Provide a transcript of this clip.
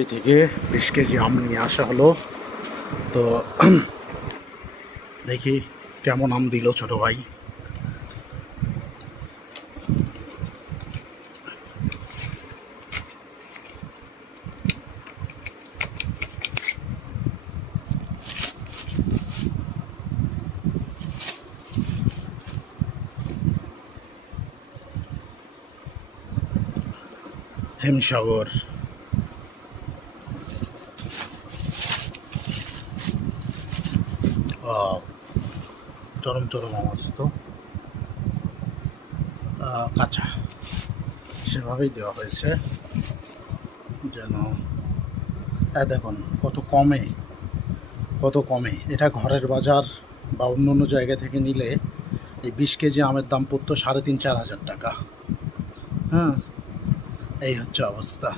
এই থেকে 20 কেজি আম নিয়ে আসা হলো। তো দেখি কেমন আম দিল ছোট ভাই। হিমসাগর চরম চরম আম আছে তো, কাঁচা সেভাবেই দেওয়া হয়েছে যেন দেখুন কত কমে এটা ঘরের বাজার বা অন্য অন্য জায়গা থেকে নিলে এই 20 কেজি আমের দাম পড়তো 3,500-4,000 টাকা। হ্যাঁ, এই হচ্ছে অবস্থা।